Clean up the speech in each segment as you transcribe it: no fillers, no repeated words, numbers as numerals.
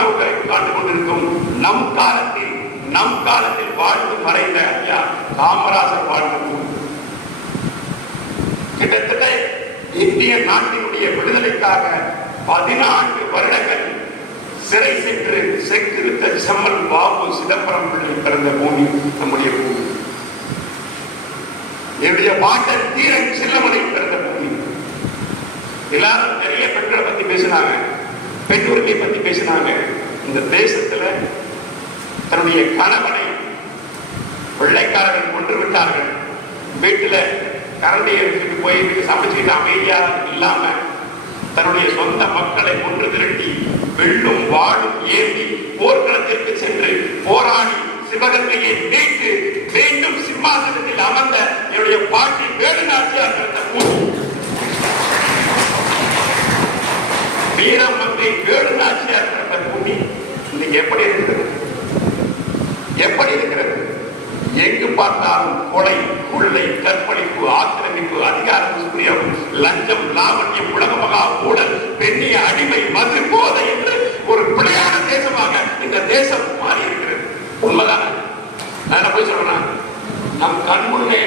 கனவுகளை காண்டு கொண்டிருக்கும் நம் காலத்தில் வாழ்ந்து மறைந்த ஐயா காமராஜர் வாழ்ந்து கிட்டத்தட்ட இந்திய நாட்டினுடைய விடுதலைக்காக 14 வருடங்கள் சிறை சென்று செக்கிருத்த செம்மல் பாபு சிதம்பரம் பிள்ளை பிறந்த பூமி நம்முடைய பூமி. என்னுடைய பாட்டன் தீரன் செல்லமணி பிறந்த பூமி. எல்லாரும் நிறைய பெண்களை பத்தி பேசினாங்க, பெண் உரிமை பத்தி பேசினாங்க. இந்த தேசத்துல தன்னுடைய கணவனை வெள்ளைக்காரர்கள் கொன்று விட்டார்கள். வீட்டுல கரண்டி எடுத்துட்டு போய் சமைச்சுக்கிட்டு அமைதியா இல்லாம தன்னுடைய சொந்த மக்களை ஒன்று திரட்டி வெள்ளும் வாழும் ஏந்தி போர்க்களத்திற்கு சென்று போராடி சிவகங்கையை மீட்டு மீண்டும் சிம்மாசனத்தில் அமர்ந்த என்னுடைய பாட்டி வேலுநாச்சியார் பிறந்த பூமி. வீரம் வந்து வேலுநாச்சியார் பிறந்த பூமி இன்னைக்கு எப்படி இருக்கிறது? எப்படி இருக்கிறது? எங்கு பார்த்தாலும் கொலை, கொள்ளை, கற்பழிப்பு, ஆக்கிரமிப்பு, அதிகார துஷ்பிரயோகம், லஞ்சம், லாவண்யம், உலகமகா ஊழல், பெண்ணிய அடிமை, மது, போதை என்று ஒரு பிழையான தேசமாக இந்த தேசம் மாறி இருக்கிறது. உண்மைதான? நான் போய் சொல்றேன், நம் கண் முன்னே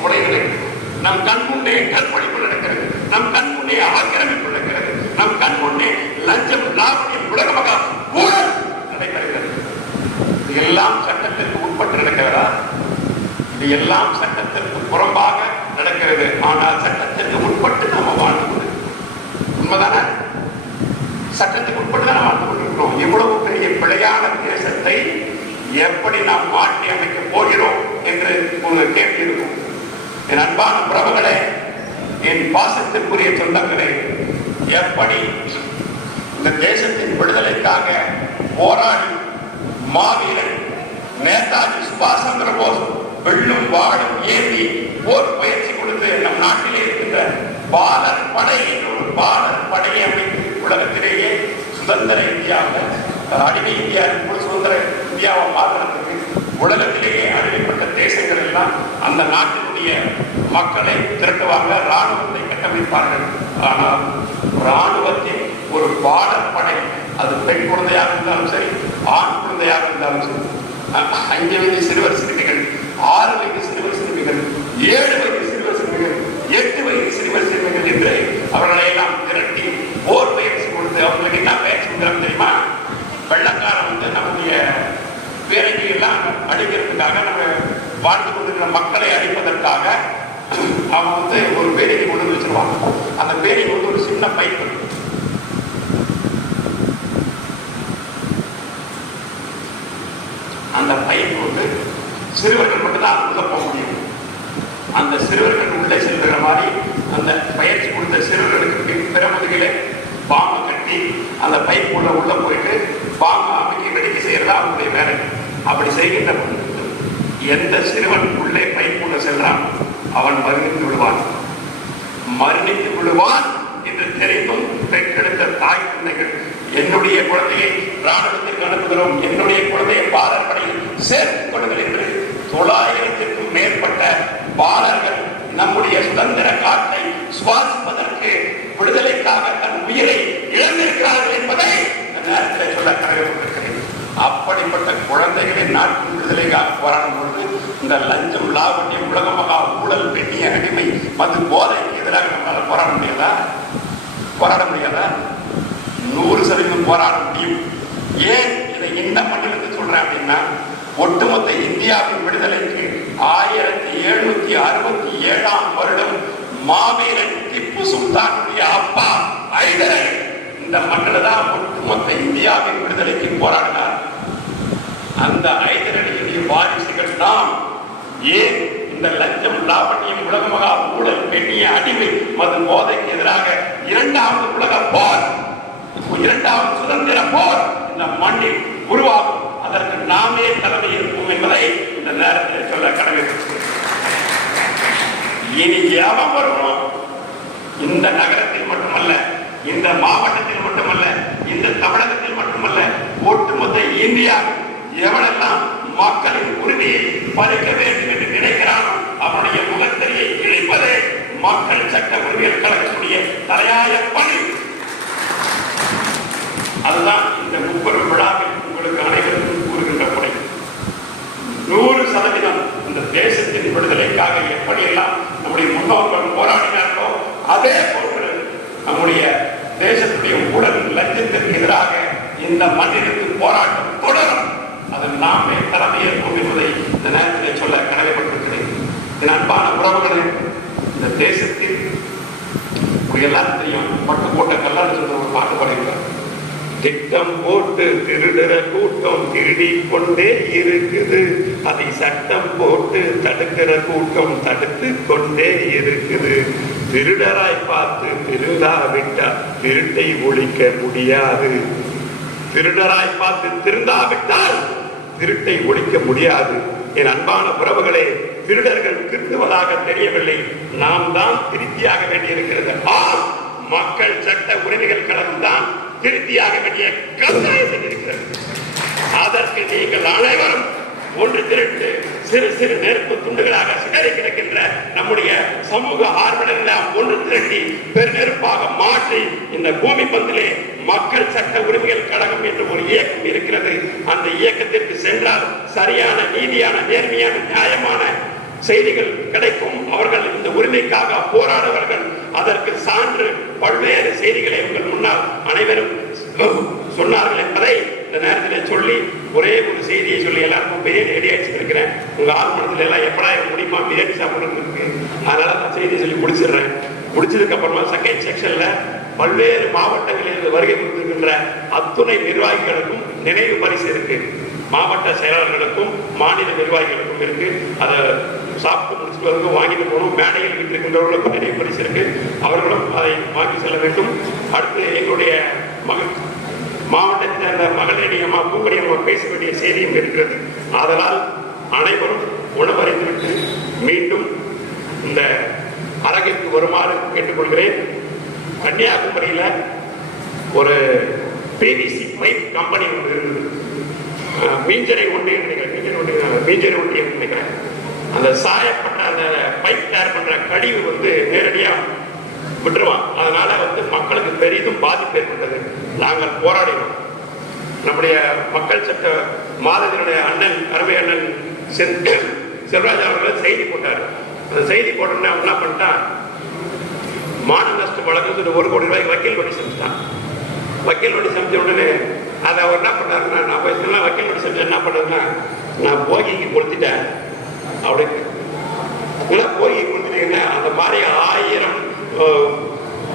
கொலை நடக்கிறது, நம் கண் முன்னே கற்பழிப்பு நடக்கிறது, நம் கண் முன்னே ஆக்கிரமிப்பு நடக்கிறது, நம் கண் முன்னே லஞ்சம், லாவண்யம், உலகமகா ஊழல் நடைபெறுகிறது. எல்லாம் சட்டத்திற்கு உட்பட்டு நடக்கிறதா? இது எல்லாம் சட்டத்திற்கு புறம்பாக நடக்கிறது. ஆனால் சட்டத்திற்கு உட்பட்டு நாம வாழ்ந்து கொண்டிருக்கிறோம். உண்மைதானே? சட்டத்துக்கு உட்பட்டு தான் வாழ்ந்து கொண்டிருக்கிறோம். இவ்வளவு பெரிய பிழையான தேசத்தை எப்படி நாம் மாற்றி அமைக்க போகிறோம் என்று ஒரு கேள்வி இருக்கும். என் அன்பான பிரபுகளே, என் பாசத்திற்குரிய சொந்தங்களே, எப்படி இந்த தேசத்தின் விடுதலைக்காக போராடி மாவீரன் நேதாஜி சுபாஷ் சந்திர போஸ் வெள்ளும் வாழும் ஏந்தி போர் பயிற்சி கொடுத்து நம் நாட்டிலே இருக்கின்ற பாலர் படை என்ற ஒரு பாலர் படையை அமைத்து உலகத்திலேயே சுதந்திர இந்தியாவில் அடிமை இந்தியா சுதந்திர இந்தியாவை மாற்றுறதுக்கு உலகத்திலேயே அழிக்கப்பட்ட தேசங்கள் எல்லாம் அந்த நாட்டினுடைய மக்களை திரட்டுவாங்க, ராணுவத்தை கட்டமைப்பார்கள். ஆனால் ராணுவத்தின் ஒரு பாலர் படை, அது பெண் குழந்தையாக இருந்தாலும் சரி, ஆண் குழந்தையாக இருந்தாலும் சரி, 5 வயது சிறுவர் சிறுமிகள், 6 வயது சிறுவர் சிறுமிகள், 7 வயது சிறுவர் சிறுமிகள், 8 வயது சிறுவர் சிறுமிகள் என்று அவர்களை எல்லாம் திரட்டி போர் பயிற்சி கொடுத்து அவங்களுக்கு என்ன பயிற்சி கொடுக்குறாங்க தெரியுமா? வெள்ளக்காரன் வந்து நம்முடைய பேரங்கி எல்லாம் அழிக்கிறதுக்காக, நம்ம வாழ்ந்து கொண்டிருக்கிற மக்களை அழிப்பதற்காக அவன் வந்து ஒரு பேரங்கி கொண்டு வச்சிருவான். அந்த பேரங்கி வந்து ஒரு சின்ன பைப்பு, அந்த பைப் வந்து சிறுவர்கள் மட்டும்தான் உள்ள போக முடியும். அந்த சிறுவர்கள் உள்ளே செல்கிற மாதிரி அந்த பயிற்சி கொடுத்த சிறுவர்களுக்கு பிறமுதுகிலே பாம்பு கட்டி அந்த பைப் உள்ள போயிட்டு பாம்பு அமைக்க வெடிக்க செய்யறதா அவங்களுடைய வேலை. அப்படி செய்கின்ற எந்த சிறுவன் உள்ளே பைப் உள்ள செல்றான் அவன் மரணித்து விடுவான் என்று தெரிந்தும் பெற்றெடுத்த தாய் குழந்தைகள், என்னுடைய குழந்தையை ராணுவத்திற்கு அனுப்புகிறோம், என்னுடைய குழந்தையை பாலர் படையில் சேர்த்துக் கொள்ளுங்கள் என்று 900க்கும் மேற்பட்ட பாலர்கள் நம்முடைய சுதந்திர காற்றை சுவாசிப்பதற்கு விடுதலைக்காக தன் உயிரை இழந்திருக்கிறார்கள் என்பதை இந்த நேரத்தில் சொல்ல கடமைப்பட்டிருக்கிறேன். அப்படிப்பட்ட குழந்தைகளின் நாட்டின் விடுதலைக்காக போராடும் பொழுது இந்த லஞ்சம், லாவண்யம், உலகமகா ஊழல், பெண்ணிய அடிமை, மது, போதைக்கு எதிராக நம்மளால போராட முடியாதா? 100% போராட முடியும். ஏன் இதை இந்த மண்ணிலிருந்து சொல்றேன் அப்படின்னா, ஒட்டுமொத்த இந்தியாவின் விடுதலைக்கு 1767ஆம் வருடம் மாவீரன் திப்பு சுல்தானுடைய அப்பா ஐதரை இந்த மண்ணில் தான் ஒட்டுமொத்த இந்தியாவின் விடுதலைக்கு போராடினார். அந்த ஐதரனுடைய வாரிசுகள் தான் ஏன் இந்த லஞ்சம், லாவண்யம், உலகமகா ஊழல், பெண்ணிய அடிமை, மது, போதைக்கு எதிராக 2வது உலக போர், 2வது சுதந்திர போர் இந்த மண்ணில் உருவாகும். அதற்கு நாமே தலைமை இருப்போம் என்பதை இந்த நேரத்தில் சொல்ல கடமைப்பட்டிருக்கிறேன். இனி எவன் வருவோம்? இந்த நகரத்தில் மட்டுமல்ல, இந்த மாவட்டத்தில் மட்டுமல்ல, இந்த தமிழகத்தில் மட்டுமல்ல, ஒட்டுமொத்த இந்தியாவில் எவனெல்லாம் மக்களின் உரிமையை பறிக்க வேண்டும் என்று நினைக்கிறானோ அவனுடைய முகத்திரையை இழைப்பதே மக்கள் சட்ட உரிமையில் கலக்கக்கூடிய தலையாய பணி. அதுதான் இந்த முப்பெரும் விழாவில் உங்களுக்கு அனைவருக்கும் கூறுகின்ற முறை. 100% இந்த தேசத்தின் விடுதலைக்காக எப்படியெல்லாம் நம்முடைய முன்னோர்கள் போராடினார்களோ அதே போன்று நம்முடைய தேசத்துடைய ஊழல் லஞ்சத்திற்கு எதிராக இந்த மண்ணிற்கு போராட்டம் தொடரும். அதன் நாமே தலைமையேற்போம் என்பதை இந்த நேரத்தில் சொல்ல கடமைப்பட்டிருக்கிறேன். என் அன்பான உறவுகளே, இந்த தேசத்தில் எல்லாத்தையும் பட்டு போட்ட கல்லான்னு சொல்ற ஒரு பாட்டு பாடியிருக்கார். திட்டம் போட்டு திருடுற கூட்டம் திருடி கொண்டே இருக்குது, அதை சட்டம் போட்டு தடுக்கிற கூட்டம் தடுத்து கொண்டே இருக்குது. திருடராய் பார்த்து திருந்தாவிட்டால் திருட்டை ஒழிக்க முடியாது. திருடராய் பார்த்து திருந்தாவிட்டால் திருட்டை ஒழிக்க முடியாது. என் அன்பான உறவுகளே, திருடர்கள் திருந்துவதாக தெரியவில்லை, நாம் தான் திருத்தியாக வேண்டியிருக்கிறது. மக்கள் சட்ட உரிமைகள் கழகம் தான் திருத்தியாக வேண்டிய கட்டாயம் இருக்கிறது. அதற்கு நீங்கள் அனைவரும் ஒன்று திரண்டு சிறு சிறு நெருப்பு துண்டுகளாக சிதறி கிடக்கின்ற நம்முடைய சமூக ஆர்வலர்களை ஒன்று திரட்டி பெருநெருப்பாக மாற்றி இந்த பூமி பந்திலே மக்கள் சட்ட உரிமைகள் கழகம் என்று ஒரு இயக்கம் இருக்கிறது. அந்த இயக்கத்திற்கு சென்றால் சரியான, நீதியான, நேர்மையான, நியாயமான செய்திகள் கிடைக்கும். அவர்கள் இந்த உரிமைக்காக போராடுவார்கள். அதற்கு சான்று பல்வேறு செய்திகளை உங்கள் முன்னால் அனைவரும் சொன்னார்கள் என்பதை இந்த நேரத்தில் சொல்லி ஒரே ஒரு செய்தியை சொல்லி எல்லாருக்கும் பிரியாணி ரெடி ஆயிடுச்சு இருக்கிறேன். உங்க ஆழ்மனத்தில் எல்லாம் எப்படா முடியுமா பிரியாணி சாப்பிடுறது இருக்கு. அதனால நான் செய்தியை சொல்லி முடிச்சிடுறேன். முடிச்சதுக்கு அப்புறமா செகண்ட் செக்ஷன்ல பல்வேறு மாவட்டங்களில் வருகை கொடுத்திருக்கின்ற அத்துணை நிர்வாகிகளுக்கும் நினைவு பரிசு இருக்கு. மாவட்ட செயலாளர்களுக்கும் மாநில நிர்வாகிகளுக்கும் இருக்கு. அதை சாப்பிட்டு முடிச்சுட்டு வாங்கிட்டு போகணும். மேடையில் வீட்டிருக்கின்றவர்களுக்கும் நினைவு பரிசு இருக்கு. அவர்களும் அதை வாங்கி செல்ல வேண்டும். அடுத்து எங்களுடைய மாவட்டத்தில் அந்த மகளிரணி அம்மா பூங்கடி அம்மா பேச வேண்டிய செய்தியும் இருக்கிறது. ஆதலால் அனைவரும் உணவறிந்துவிட்டு மீண்டும் இந்த அரங்கிற்கு வருமாறு கேட்டுக்கொள்கிறேன். கன்னியாகுமரியில் ஒரு பிவிசி பைப் கம்பெனி ஒன்று இருந்தது. மீஞ்சரை ஒன்றியம் நினைக்கிறேன். அந்த சாயப்பட்ட அந்த பைப் தயார் பண்ற கழிவு நேரடியாக விட்டுருவான். அதனால மக்களுக்கு பெரிதும் பாதிப்பு ஏற்பட்டது. நாங்கள் போராடினோம். நம்முடைய மக்கள் சட்ட மாதத்தினுடைய அண்ணன், அருமை அண்ணன் செல்வராஜ் அவர்கள் செய்தி போட்டார். அந்த செய்தி போட்டோன்னா என்ன பண்ணிட்டான், மான நஷ்ட வழக்கு 1 கோடி ரூபாய்க்கு வக்கீல் நோட்டீஸ் சமைச்சிட்டான். வக்கீல் நோட்டீஸ் சமைச்ச உடனே அதை அவர் என்ன பண்ணாருன்னா, நான் பேசுனா வக்கீல் நோட்டீஸ் சமைச்சா என்ன பண்ணதுன்னா, நான் போகிக்கு கொளுத்திட்டேன் அவளுக்கு. போகி கொடுத்துட்டீங்கன்னா அந்த மாதிரி 1000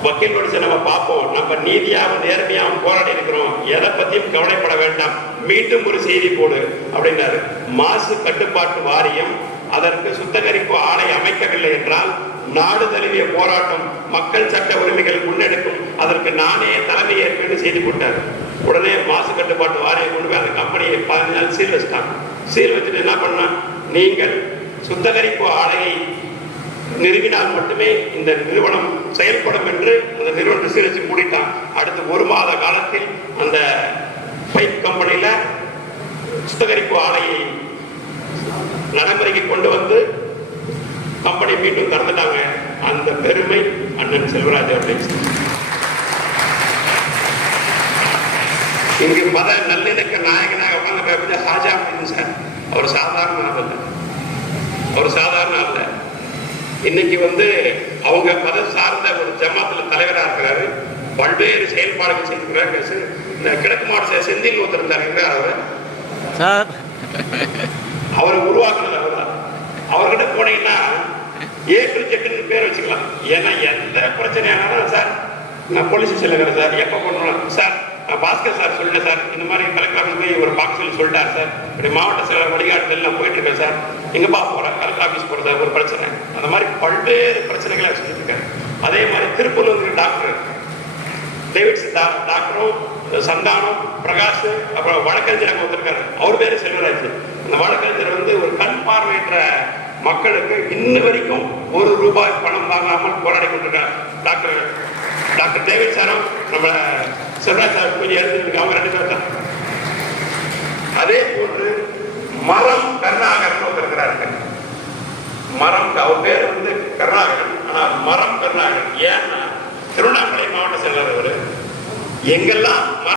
வக்கீல் நோட்டீஸை நம்ம பார்ப்போம். நம்ம நீதியாகவும் நேர்மையாகவும் போராடி இருக்கிறோம். எதை பற்றியும் கவலைப்பட வேண்டாம். மீண்டும் ஒரு செய்தி போடு அப்படின்னாரு. மாசு கட்டுப்பாட்டு வாரியம் அதற்கு சுத்திகரிப்பு ஆலை அமைக்கவில்லை என்றால் நாடு தழுவிய போராட்டம் மக்கள் சட்ட உரிமைகள் முன்னெடுக்கும். அதற்கு நானே தலைமை ஏற்பேன்னு செய்தி போட்டார். உடனே மாசு கட்டுப்பாட்டு வாரியம் கொண்டு போய் அந்த கம்பெனியை 15 நாள் சீல் வச்சுட்டாங்க. சீல் வச்சுட்டு என்ன பண்ணா, நீங்கள் சுத்திகரிப்பு ஆலையை நிறுவினால் மட்டுமே இந்த நிறுவனம் செயல்படும் என்று அந்த நிறுவனத்தை சீரழிச்சு மூடிட்டான். அடுத்து 1 மாத காலத்தில் அந்த பைப் கம்பெனியில சுத்திகரிப்பு ஆலையை நடைமுறைக்கு கொண்டு வந்து கம்பெனி மீண்டும் திறந்துட்டாங்க. அந்த பெருமை அண்ணன் செல்வராஜ் அவர்களுக்கு. இங்கு மத நல்லிணக்க நாயகனாக உட்கார்ந்து ஹாஜா சார், அவர் சாதாரண ஆள் அல்ல. அவர் சாதாரண ஆள். இன்னைக்கு அவங்க மத சார்ந்த ஒரு ஜமாத்துல தலைவராக இருக்கிறாரு. பல்வேறு செயல்பாடுகள் செய்திருக்கிறார். இந்த கிழக்கு மாவட்ட செந்தில் ஒருத்தர் அவர் அவரை உருவாக்குனது அவர்தான். அவர்கிட்ட போனீங்கன்னா ஏப்ரல் செட்டுன்னு பேர் வச்சுக்கலாம். ஏன்னா எந்த பிரச்சனையானாலும் சார் நான் போலீஸ் ஸ்டேஷன்ல இருக்கிறேன் சார், எப்போ பண்ணுறோம் சார், பாஸ்கர் சார் சொல்லிட்டேன் சார், இந்த மாதிரி கலெக்டர் போய் ஒரு பார்க்க சொல்லி சொல்லிட்டார் சார், இப்படி மாவட்ட செயலர் வழிகாட்டுதல் நான் போயிட்டு இருக்கேன் சார், எங்கப்பா போகிறேன் கலெக்டர் ஆஃபீஸ் போகிறேன் சார், ஒரு பிரச்சனை. அந்த மாதிரி பல்வேறு பிரச்சனைகளை சொல்லிட்டு இருக்கேன். அதே மாதிரி திருப்பூர்ல டாக்டர் டேவிட்ஸ் டாக்டரும் சந்தானம் பிரகாஷ், அப்புறம் வழக்கறிஞர் வந்திருக்காரு, அவர் பேரு செல்வராஜ். அந்த வழக்கறிஞர் ஒரு கண் பார்வையற்ற மக்களுக்கு இன்ன வரைக்கும் ₹1 பணம் வாங்காமல் போராடி கொண்டிருக்கார். டாக்டர் டேவிட் சாரும் நம்ம செல்வராஜ் சார் கொஞ்சம் எடுத்துட்டு அவங்க 2 பேர் தான். அதே போன்று மரம் கருணாகரன் இருக்கிறார்கள். மரம் அவர் பேர் கருணாகரன், ஆனால் மரம் கருணாகரன். ஏன்னா திருவண்ணாமலை மாவட்ட செயலர் அவர். எங்கெல்லாம்